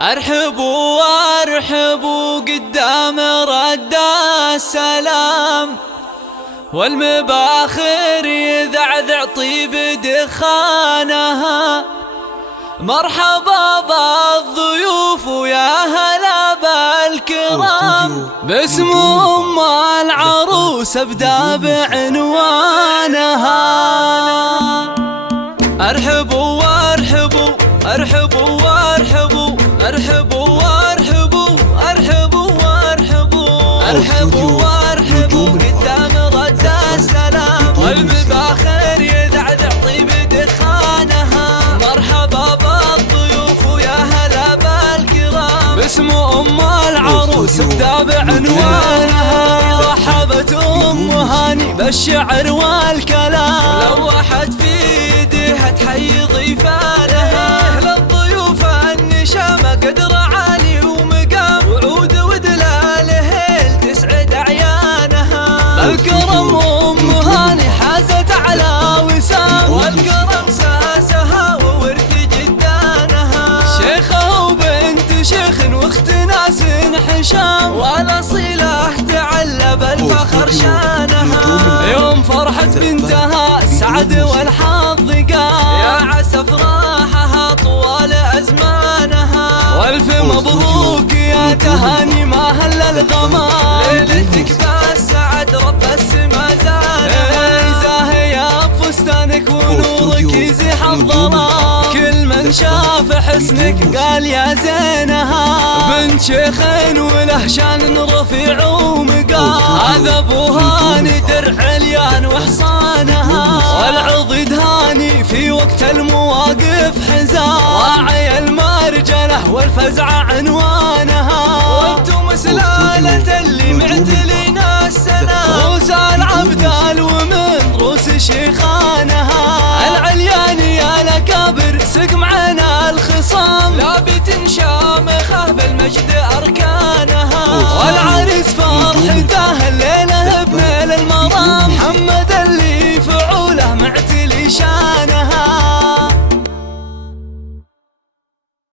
ارحبوا وارحبوا قدام رد السلام، والمباخر يذعذع طيب دخانها. مرحبا بالضيوف ويا هلا بالكرام، باسم ام العروس ابدا بعنوانها. ارحبوا وارحبوا ارحبوا وارحبوا ارحبوا وارحبوا ارحبوا وارحبوا ارحبوا وارحبوا قدام رد السلام، والمباخر يذعذع طيب دخانها. مرحبا بالضيوف ويا هلا بالكرام، باسم ام العروس ابدا بعنوانها. رحبت ام هاني بالشعر والكلام، لوحت في يديها تحيي ضيفانها. للضيوف النشامة قدر عالي ومقام، وعود ودلاله تسعد اعيانها. الكرم ام هاني حازت على وسام، والكرم ساسها وورث جدانها. شيخة وبنت شيخ واخت ناس حشام، والاصيله تعلى بالفخر شانها. يوم فرحت بنتها السعد والحظ قام، يا عسى افراحها طوال ازمانها. والف مبروك يا تهاني ما هل الغمام، ليلتك بالسعد رب السما زانها. زاهية بفستانك ونورك يزيح الظلام، كل من شاف حسنك قال يا زينها. بنت شيخ وله شان رفيع ومقام، هذا ابو هاني درع عليان وحصانها. والعضد هاني في وقت المواقف حزام، راعي المرجله والفزع عنوانها. وانتم سلالة اللي معتلين السنام، روس العبدال ومن روس شيخان.